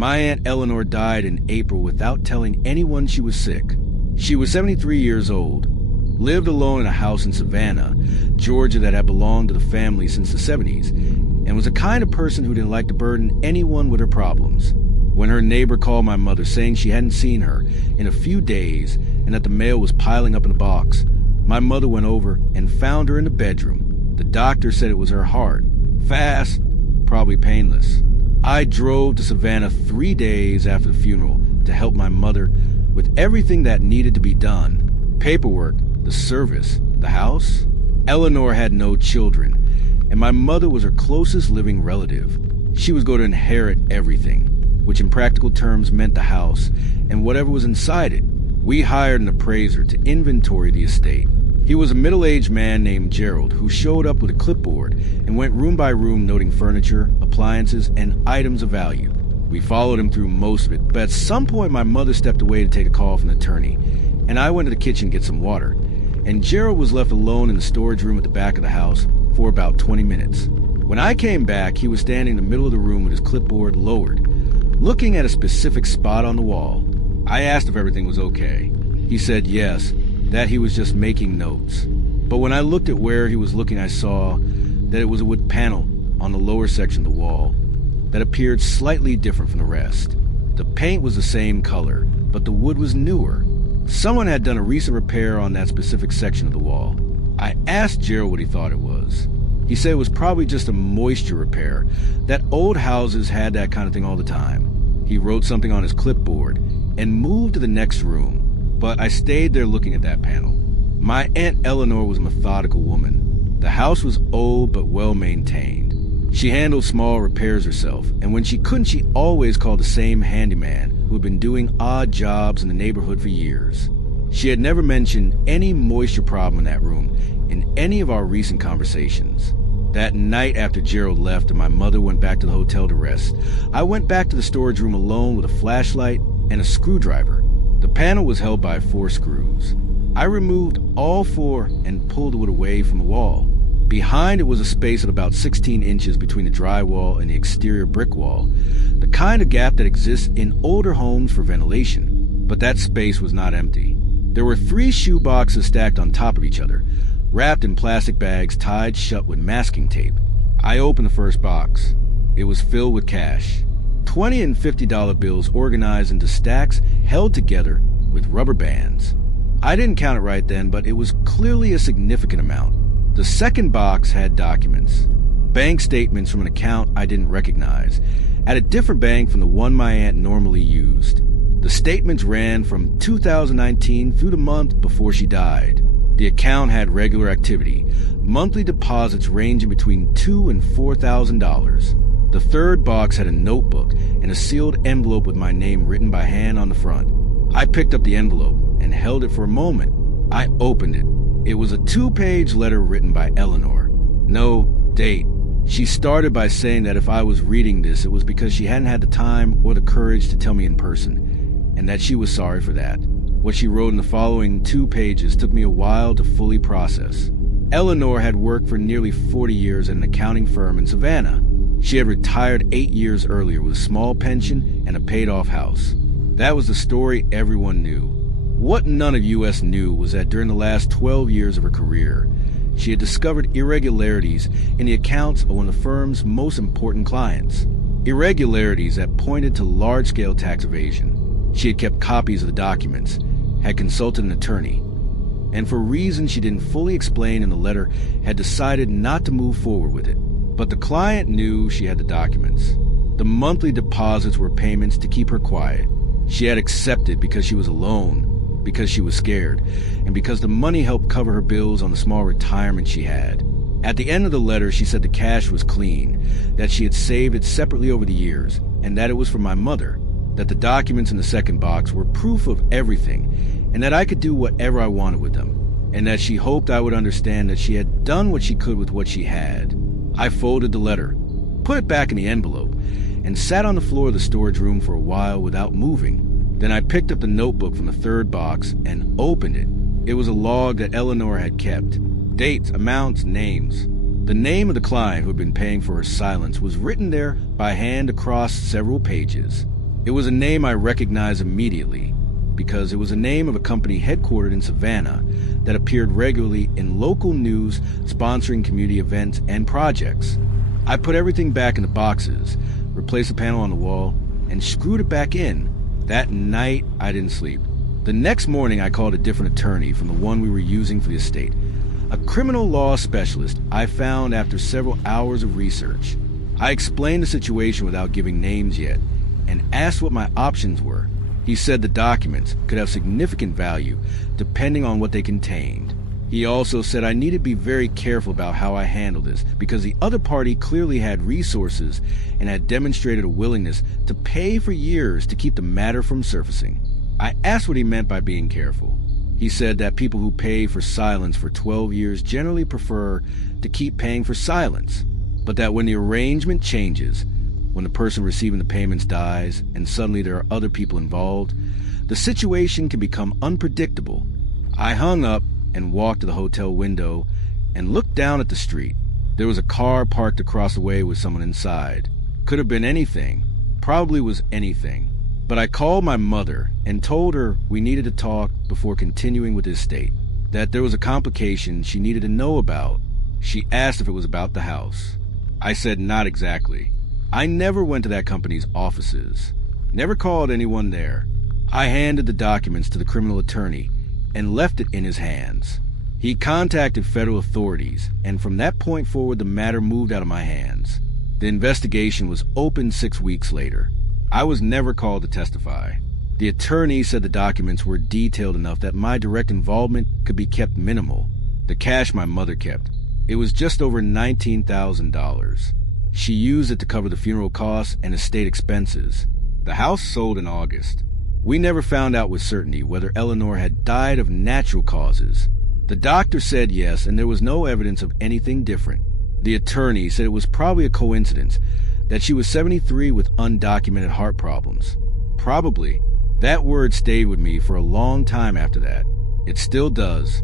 My Aunt Eleanor died in April without telling anyone she was sick. She was 73 years old, lived alone in a house in Savannah, Georgia that had belonged to the family since the 70s, and was the kind of person who didn't like to burden anyone with her problems. When her neighbor called my mother saying she hadn't seen her in a few days and that the mail was piling up in a box, my mother went over and found her in the bedroom. The doctor said it was her heart. Fast, probably painless. I drove to Savannah 3 days after the funeral to help my mother with everything that needed to be done. Paperwork, the service, the house. Eleanor had no children, and my mother was her closest living relative. She was going to inherit everything, which in practical terms meant the house and whatever was inside it. We hired an appraiser to inventory the estate. He was a middle-aged man named Gerald who showed up with a clipboard and went room by room noting furniture, appliances, and items of value. We followed him through most of it, but at some point my mother stepped away to take a call from an attorney, and I went to the kitchen to get some water, and Gerald was left alone in the storage room at the back of the house for about 20 minutes. When I came back, he was standing in the middle of the room with his clipboard lowered, looking at a specific spot on the wall. I asked if everything was okay. He said yes, that he was just making notes. But when I looked at where he was looking, I saw that it was a wood panel on the lower section of the wall that appeared slightly different from the rest. The paint was the same color, but the wood was newer. Someone had done a recent repair on that specific section of the wall. I asked Gerald what he thought it was. He said it was probably just a moisture repair, that old houses had that kind of thing all the time. He wrote something on his clipboard and moved to the next room, but I stayed there looking at that panel. My Aunt Eleanor was a methodical woman. The house was old but well-maintained. She handled small repairs herself, and when she couldn't, she always called the same handyman who had been doing odd jobs in the neighborhood for years. She had never mentioned any moisture problem in that room in any of our recent conversations. That night after Gerald left and my mother went back to the hotel to rest, I went back to the storage room alone with a flashlight and a screwdriver. The panel was held by 4 screws. I removed all 4 and pulled the wood away from the wall. Behind it was a space of about 16 inches between the drywall and the exterior brick wall, the kind of gap that exists in older homes for ventilation. But that space was not empty. There were 3 shoeboxes stacked on top of each other, wrapped in plastic bags tied shut with masking tape. I opened the first box. It was filled with cash. $20 and $50 bills organized into stacks held together with rubber bands. I didn't count it right then, but it was clearly a significant amount. The second box had documents. Bank statements from an account I didn't recognize, at a different bank from the one my aunt normally used. The statements ran from 2019 through the month before she died. The account had regular activity, monthly deposits ranging between $2,000 and $4,000. The third box had a notebook and a sealed envelope with my name written by hand on the front. I picked up the envelope and held it for a moment. I opened it. It was a 2-page letter written by Eleanor. No date. She started by saying that if I was reading this, it was because she hadn't had the time or the courage to tell me in person, and that she was sorry for that. What she wrote in the following 2 pages took me a while to fully process. Eleanor had worked for nearly 40 years at an accounting firm in Savannah. She had retired 8 years earlier with a small pension and a paid-off house. That was the story everyone knew. What none of US knew was that during the last 12 years of her career, she had discovered irregularities in the accounts of one of the firm's most important clients. Irregularities that pointed to large-scale tax evasion. She had kept copies of the documents, had consulted an attorney, and for reasons she didn't fully explain in the letter, had decided not to move forward with it. But the client knew she had the documents. The monthly deposits were payments to keep her quiet. She had accepted because she was alone, because she was scared, and because the money helped cover her bills on the small retirement she had. At the end of the letter, she said the cash was clean, that she had saved it separately over the years, and that it was for my mother, that the documents in the second box were proof of everything, and that I could do whatever I wanted with them, and that she hoped I would understand that she had done what she could with what she had. I folded the letter, put it back in the envelope, and sat on the floor of the storage room for a while without moving. Then I picked up the notebook from the third box and opened it. It was a log that Eleanor had kept. Dates, amounts, names. The name of the client who had been paying for her silence was written there by hand across several pages. It was a name I recognized immediately because it was a name of a company headquartered in Savannah that appeared regularly in local news sponsoring community events and projects. I put everything back in the boxes, replaced the panel on the wall, and screwed it back in. That night, I didn't sleep. The next morning, I called a different attorney from the one we were using for the estate, a criminal law specialist I found after several hours of research. I explained the situation without giving names yet and asked what my options were. He said the documents could have significant value depending on what they contained. He also said I needed to be very careful about how I handle this because the other party clearly had resources and had demonstrated a willingness to pay for years to keep the matter from surfacing. I asked what he meant by being careful. He said that people who pay for silence for 12 years generally prefer to keep paying for silence, but that when the arrangement changes, when the person receiving the payments dies and suddenly there are other people involved, the situation can become unpredictable. I hung up and walked to the hotel window and looked down at the street. There was a car parked across the way with someone inside. Could have been anything. Probably was anything. But I called my mother and told her we needed to talk before continuing with the estate, that there was a complication she needed to know about. She asked if it was about the house. I said not exactly. I never went to that company's offices, never called anyone there. I handed the documents to the criminal attorney and left it in his hands. He contacted federal authorities, and from that point forward the matter moved out of my hands. The investigation was opened 6 weeks later. I was never called to testify. The attorney said the documents were detailed enough that my direct involvement could be kept minimal. The cash my mother kept, it was just over $19,000. She used it to cover the funeral costs and estate expenses. The house sold in August. We never found out with certainty whether Eleanor had died of natural causes. The doctor said yes, and there was no evidence of anything different. The attorney said it was probably a coincidence that she was 73 with undocumented heart problems. Probably. That word stayed with me for a long time after that. It still does.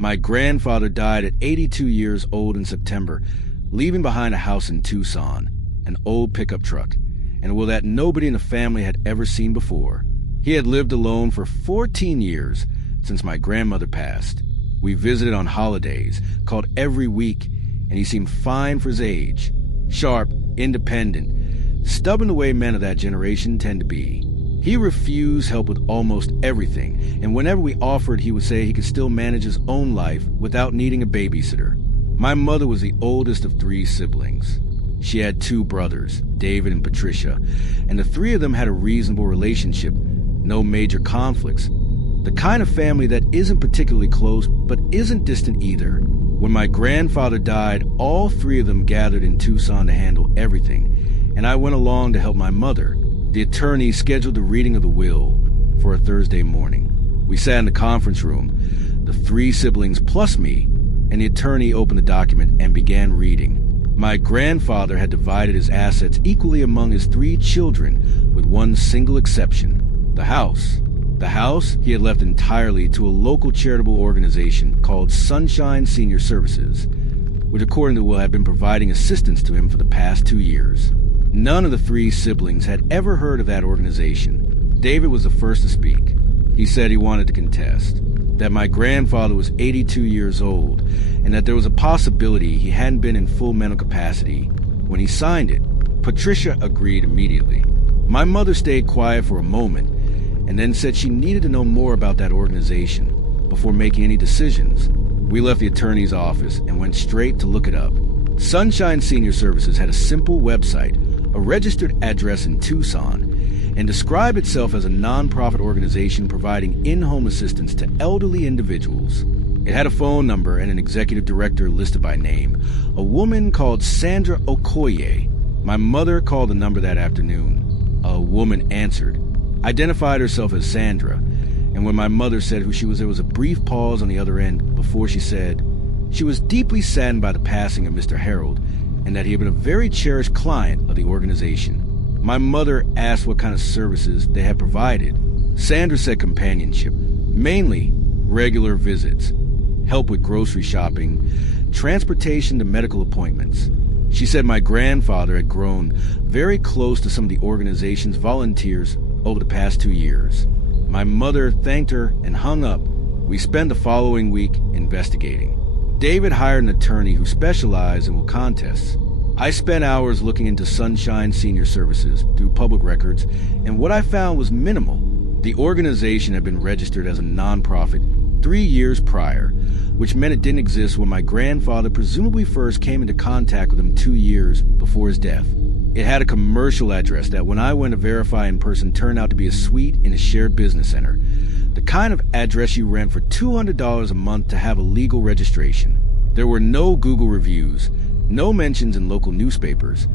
My grandfather died at 82 years old in September, leaving behind a house in Tucson, an old pickup truck, and one that nobody in the family had ever seen before. He had lived alone for 14 years since my grandmother passed. We visited on holidays, called every week, and he seemed fine for his age. Sharp, independent, stubborn the way men of that generation tend to be. He refused help with almost everything, and whenever we offered, he would say he could still manage his own life without needing a babysitter. My mother was the oldest of 3 siblings. She had 2 brothers, David and Patricia, and the 3 of them had a reasonable relationship, no major conflicts. The kind of family that isn't particularly close, but isn't distant either. When my grandfather died, all 3 of them gathered in Tucson to handle everything, and I went along to help my mother. The attorney scheduled the reading of the will for a Thursday morning. We sat in the conference room, the 3 siblings plus me, and the attorney opened the document and began reading. My grandfather had divided his assets equally among his 3 children, with one single exception: the house. The house he had left entirely to a local charitable organization called Sunshine Senior Services, which according to the will had been providing assistance to him for the past 2 years. None of the 3 siblings had ever heard of that organization. David was the first to speak. He said he wanted to contest, that my grandfather was 82 years old, and that there was a possibility he hadn't been in full mental capacity when he signed it. Patricia agreed immediately. My mother stayed quiet for a moment, and then said she needed to know more about that organization before making any decisions. We left the attorney's office and went straight to look it up. Sunshine Senior Services had a simple website, a registered address in Tucson, and described itself as a non-profit organization providing in-home assistance to elderly individuals. It had a phone number and an executive director listed by name, a woman called Sandra Okoye. My mother called the number that afternoon. A woman answered, identified herself as Sandra, and when my mother said who she was, there was a brief pause on the other end before she said she was deeply saddened by the passing of Mr. Harold and that he had been a very cherished client of the organization. My mother asked what kind of services they had provided. Sandra said companionship, mainly regular visits, help with grocery shopping, transportation to medical appointments. She said my grandfather had grown very close to some of the organization's volunteers over the past 2 years. My mother thanked her and hung up. We spent the following week investigating. David hired an attorney who specialized in will contests. I spent hours looking into Sunshine Senior Services through public records, and what I found was minimal. The organization had been registered as a nonprofit 3 years prior, which meant it didn't exist when my grandfather presumably first came into contact with him 2 years before his death. It had a commercial address that when I went to verify in person turned out to be a suite in a shared business center. The kind of address you rent for $200 a month to have a legal registration. There were no Google reviews, no mentions in local newspapers,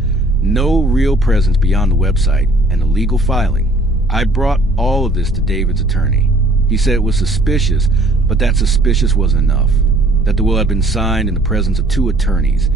no real presence beyond the website and the legal filing. I brought all of this to David's attorney. He said it was suspicious, but that suspicious wasn't enough. That the will had been signed in the presence of 2 attorneys,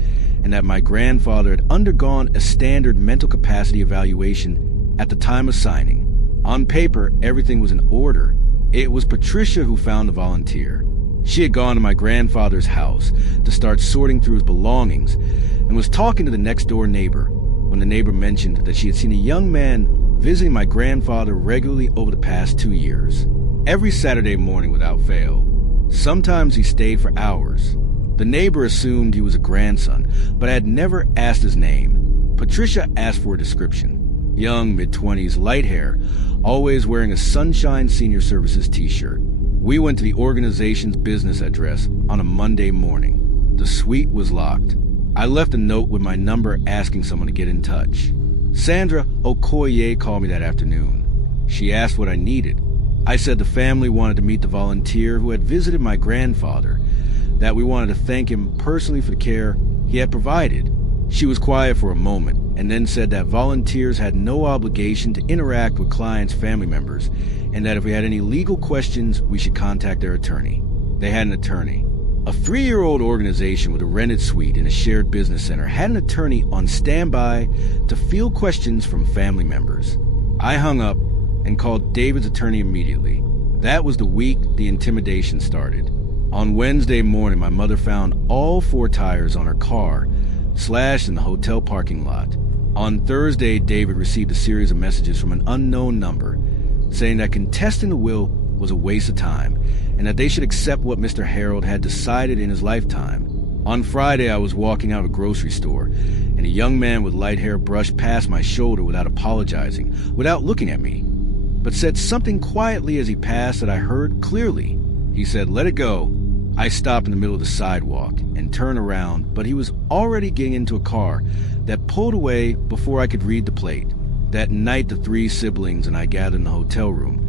and that my grandfather had undergone a standard mental capacity evaluation at the time of signing. On paper, everything was in order. It was Patricia who found the volunteer. She had gone to my grandfather's house to start sorting through his belongings and was talking to the next-door neighbor when the neighbor mentioned that she had seen a young man visiting my grandfather regularly over the past 2 years. Every Saturday morning without fail. Sometimes he stayed for hours. The neighbor assumed he was a grandson, but had never asked his name. Patricia asked for a description. Young, mid-20s, light hair, always wearing a Sunshine Senior Services t-shirt. We went to the organization's business address on a Monday morning. The suite was locked. I left a note with my number asking someone to get in touch. Sandra Okoye called me that afternoon. She asked what I needed. I said the family wanted to meet the volunteer who had visited my grandfather, that we wanted to thank him personally for the care he had provided. She was quiet for a moment and then said that volunteers had no obligation to interact with clients' family members and that if we had any legal questions, we should contact their attorney. They had an attorney. A 3-year-old organization with a rented suite in a shared business center had an attorney on standby to field questions from family members. I hung up and called David's attorney immediately. That was the week the intimidation started. On Wednesday morning, my mother found all 4 tires on her car slashed in the hotel parking lot. On Thursday, David received a series of messages from an unknown number saying that contesting the will was a waste of time and that they should accept what Mr. Harold had decided in his lifetime. On Friday, I was walking out of a grocery store, and a young man with light hair brushed past my shoulder without apologizing, without looking at me, but said something quietly as he passed that I heard clearly. He said, "Let it go." I stopped in the middle of the sidewalk and turned around, but he was already getting into a car that pulled away before I could read the plate. That night, the 3 siblings and I gathered in the hotel room,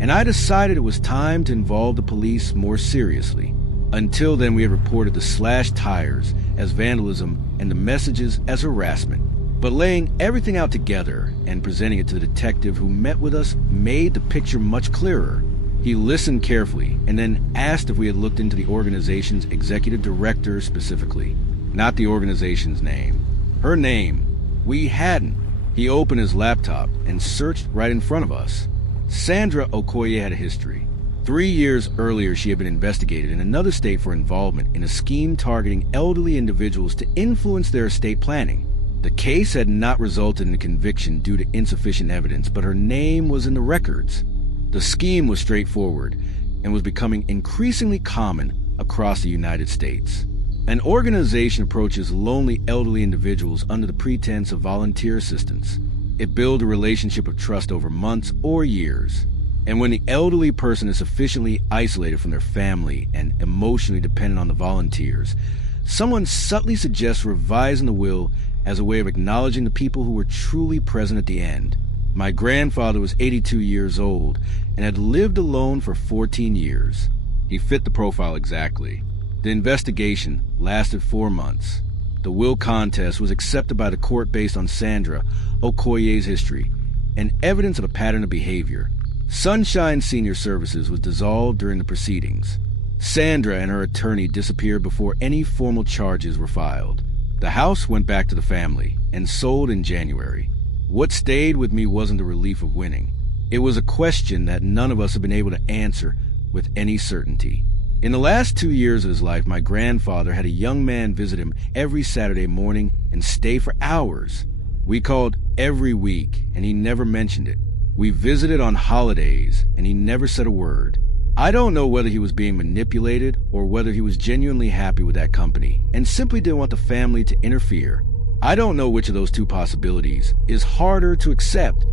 and I decided it was time to involve the police more seriously. Until then, we had reported the slashed tires as vandalism and the messages as harassment. But laying everything out together and presenting it to the detective who met with us made the picture much clearer. He listened carefully and then asked if we had looked into the organization's executive director specifically, not the organization's name. Her name. We hadn't. He opened his laptop and searched right in front of us. Sandra Okoye had a history. 3 years earlier, she had been investigated in another state for involvement in a scheme targeting elderly individuals to influence their estate planning. The case had not resulted in a conviction due to insufficient evidence, but her name was in the records. The scheme was straightforward and was becoming increasingly common across the United States. An organization approaches lonely elderly individuals under the pretense of volunteer assistance. It builds a relationship of trust over months or years. And when the elderly person is sufficiently isolated from their family and emotionally dependent on the volunteers, someone subtly suggests revising the will as a way of acknowledging the people who were truly present at the end. My grandfather was 82 years old and had lived alone for 14 years. He fit the profile exactly. The investigation lasted 4 months. The will contest was accepted by the court based on Sandra Okoye's history and evidence of a pattern of behavior. Sunshine Senior Services was dissolved during the proceedings. Sandra and her attorney disappeared before any formal charges were filed. The house went back to the family and sold in January. What stayed with me wasn't the relief of winning. It was a question that none of us had been able to answer with any certainty. In the last 2 years of his life, my grandfather had a young man visit him every Saturday morning and stay for hours. We called every week, and he never mentioned it. We visited on holidays, and he never said a word. I don't know whether he was being manipulated or whether he was genuinely happy with that company and simply didn't want the family to interfere. I don't know which of those two possibilities is harder to accept.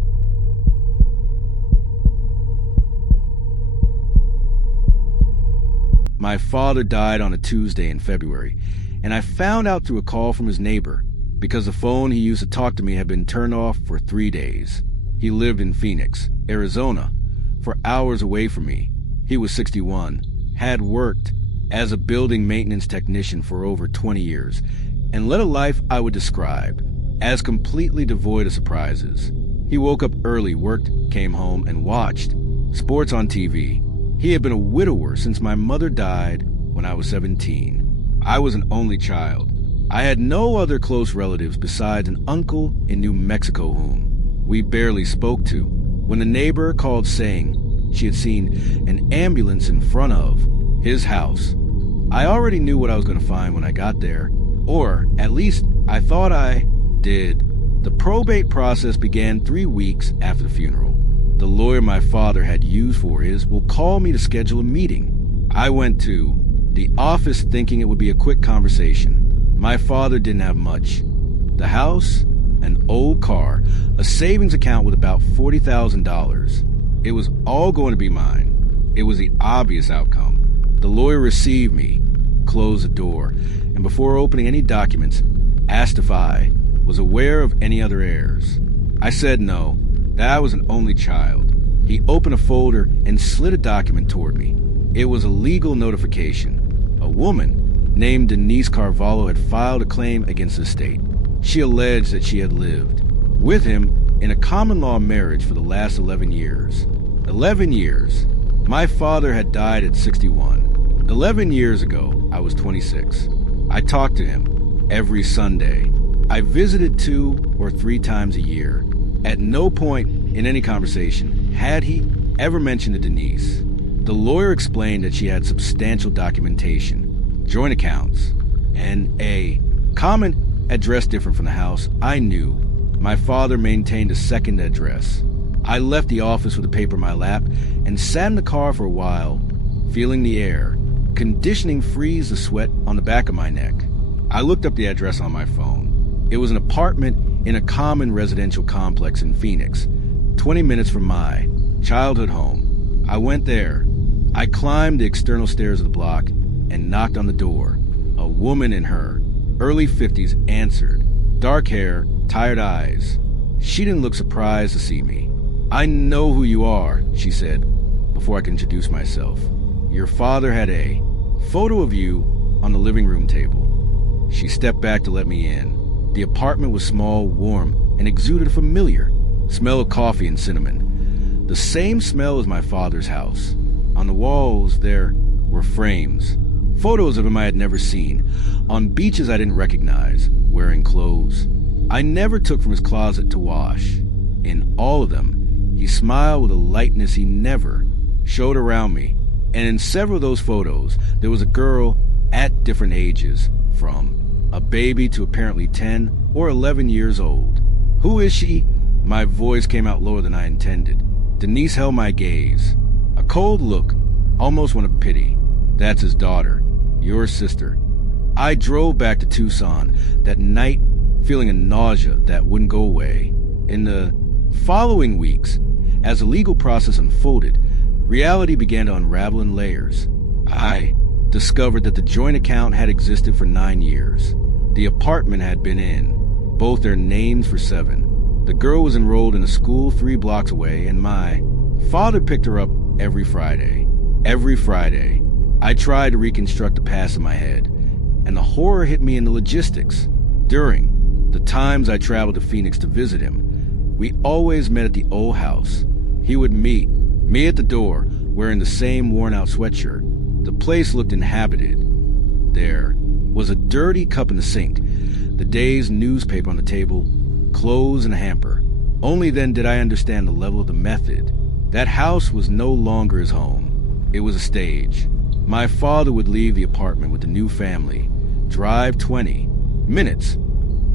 My father died on a Tuesday in February, and I found out through a call from his neighbor because the phone he used to talk to me had been turned off for 3 days. He lived in Phoenix, Arizona, for hours away from me. He was 61, had worked as a building maintenance technician for over 20 years, and led a life I would describe as completely devoid of surprises. He woke up early, worked, came home, and watched sports on TV. He had been a widower since my mother died when I was 17. I was an only child. I had no other close relatives besides an uncle in New Mexico whom we barely spoke to. When a neighbor called saying she had seen an ambulance in front of his house, I already knew what I was going to find when I got there, or at least I thought I did. The probate process began 3 weeks after the funeral. The lawyer my father had used for his will call me to schedule a meeting. I went to the office thinking it would be a quick conversation. My father didn't have much. The house, an old car, a savings account with about $40,000. It was all going to be mine. It was the obvious outcome. The lawyer received me, closed the door, and before opening any documents, asked if I was aware of any other heirs. I said no, that I was an only child. He opened a folder and slid a document toward me. It was a legal notification. A woman named Denise Carvalho had filed a claim against the estate. She alleged that she had lived with him in a common-law marriage for the last 11 years. 11 years. My father had died at 61. 11 years ago, I was 26. I talked to him every Sunday. I visited 2 or 3 times a year. At no point in any conversation had he ever mentioned to Denise. The lawyer explained that she had substantial documentation, joint accounts, and a common address different from the house. I knew my father maintained a second address. I left the office with the paper in my lap and sat in the car for a while, feeling the air. Conditioning freeze the sweat on the back of my neck. I looked up the address on my phone. It was an apartment in a common residential complex in Phoenix, 20 minutes from my childhood home. I went there. I climbed the external stairs of the block and knocked on the door. A woman in her early 50s answered. Dark hair, tired eyes. She didn't look surprised to see me. "I know who you are," she said, before I could introduce myself. "Your father had a photo of you on the living room table." She stepped back to let me in. The apartment was small, warm, and exuded a familiar smell of coffee and cinnamon. The same smell as my father's house. On the walls, there were frames, photos of him I had never seen, on beaches I didn't recognize, wearing clothes I never took from his closet to wash. In all of them, he smiled with a lightness he never showed around me. And in several of those photos, there was a girl at different ages, from a baby to apparently 10 or 11 years old. "Who is she?" My voice came out lower than I intended. Denise held my gaze. A cold look, almost one of pity. "That's his daughter, your sister." I drove back to Tucson that night, feeling a nausea that wouldn't go away. In the following weeks, as the legal process unfolded, reality began to unravel in layers. I discovered that the joint account had existed for 9 years. The apartment had been in both their names for 7. The girl was enrolled in a school 3 blocks away, and my father picked her up every Friday. Every Friday. I tried to reconstruct the past in my head, and the horror hit me in the logistics. During the times I traveled to Phoenix to visit him, we always met at the old house. He would meet me at the door, wearing the same worn-out sweatshirt. The place looked inhabited. There was a dirty cup in the sink, the day's newspaper on the table, clothes in a hamper. Only then did I understand the level of the method. That house was no longer his home. It was a stage. My father would leave the apartment with the new family, drive 20 minutes,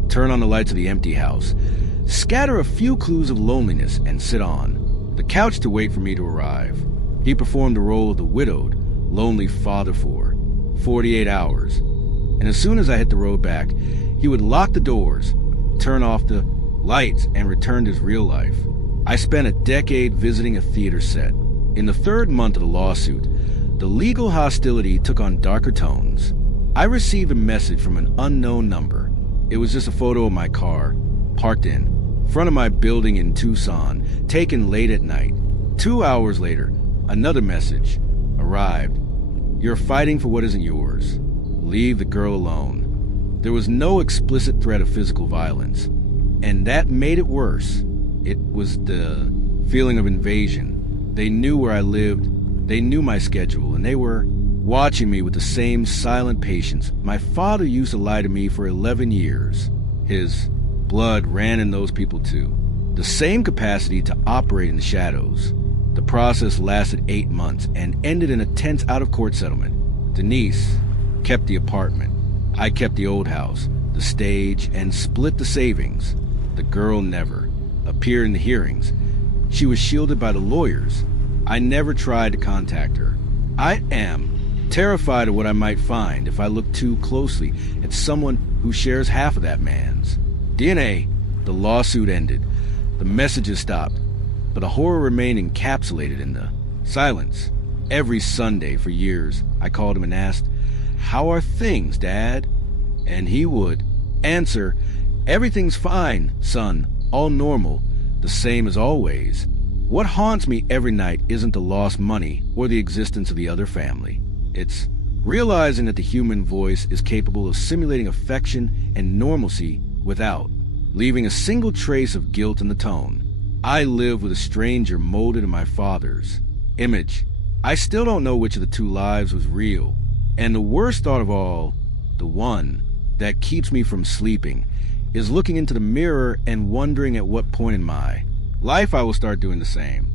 turn on the lights of the empty house, scatter a few clues of loneliness, and sit on the couch to wait for me to arrive. He performed the role of the widowed, lonely father for 48 hours, and as soon as I hit the road back, he would lock the doors, turn off the lights, and return to his real life. I spent a decade visiting a theater set. In the third month of the lawsuit, the legal hostility took on darker tones. I received a message from an unknown number. It was just a photo of my car, parked in front of my building in Tucson, taken late at night. 2 hours later, another message arrived. You're fighting for what isn't yours. Leave the girl alone. There was no explicit threat of physical violence, and that made it worse. It was the feeling of invasion. They knew where I lived, they knew my schedule, and they were watching me with the same silent patience. My father used to lie to me for 11 years. His blood ran in those people too. The same capacity to operate in the shadows. The process lasted 8 months and ended in a tense out-of-court settlement. Denise kept the apartment. I kept the old house, the stage, and split the savings. The girl never appeared in the hearings. She was shielded by the lawyers. I never tried to contact her. I am terrified of what I might find if I look too closely at someone who shares half of that man's DNA. The lawsuit ended. The messages stopped, but the horror remained encapsulated in the silence. Every Sunday for years, I called him and asked, "How are things, Dad?" And he would answer, "Everything's fine, son, all normal, the same as always." What haunts me every night isn't the lost money or the existence of the other family. It's realizing that the human voice is capable of simulating affection and normalcy without leaving a single trace of guilt in the tone. I live with a stranger molded in my father's image. I still don't know which of the two lives was real. And the worst thought of all, the one that keeps me from sleeping, is looking into the mirror and wondering at what point in my life I will start doing the same.